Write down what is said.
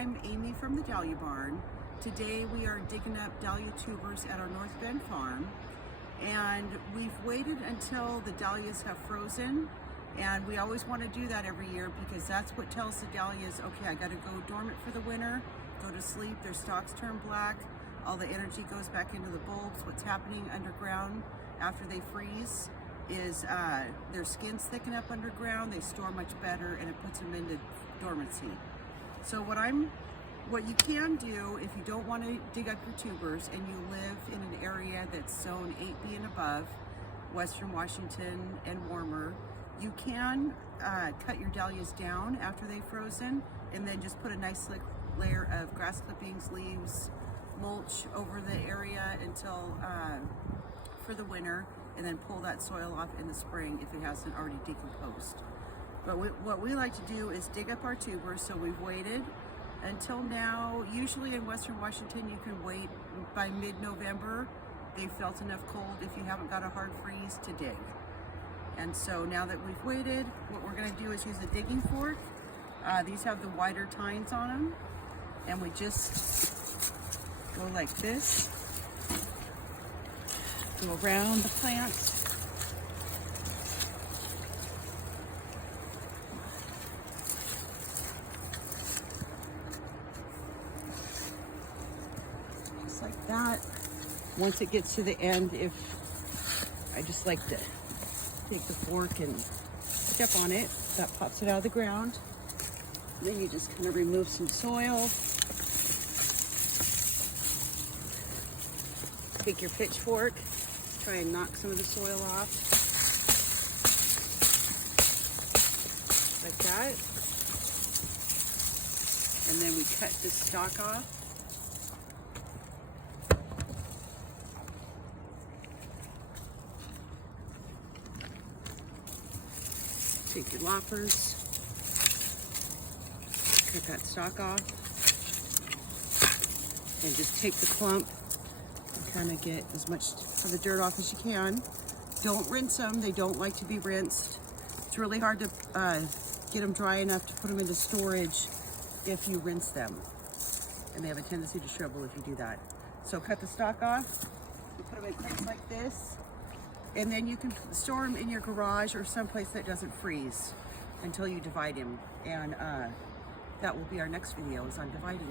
I'm Amy from the Dahlia barn. Today we are digging up dahlia tubers at our North Bend farm, and we've waited until the dahlias have frozen, and we always want to do that every year because that's what tells the dahlias, okay, I got to go dormant for the winter, go to sleep, their stalks turn black, all the energy goes back into the bulbs. What's happening underground after they freeze is their skins thicken up underground, they store much better, and it puts them into dormancy. So what you can do if you don't want to dig up your tubers and you live in an area that's zone 8B and above, Western Washington and warmer, you can cut your dahlias down after they've frozen and then just put a nice slick layer of grass clippings, leaves, mulch over the area until for the winter, and then pull that soil off in the spring if it hasn't already decomposed. But what we like to do is dig up our tubers, so we've waited until now. Usually in Western Washington you can wait by mid-November. They've felt enough cold if you haven't got a hard freeze to dig. And so now that we've waited, what we're going to do is use a digging fork. These have the wider tines on them, and we just go like this, go around the plant, just like that. Once it gets to the end, I just like to take the fork and step on it, that pops it out of the ground. Then you just kind of remove some soil. Take your pitchfork, try and knock some of the soil off. Like that. And then we cut this stalk off. Take your loppers, cut that stalk off, and just take the clump and kind of get as much of the dirt off as you can. Don't rinse them, they don't like to be rinsed. It's really hard to get them dry enough to put them into storage if you rinse them. And they have a tendency to shrivel if you do that. So cut the stalk off, you put them in crates like this, and then you can store them in your garage or someplace that doesn't freeze until you divide them. And that will be our next video, is on dividing.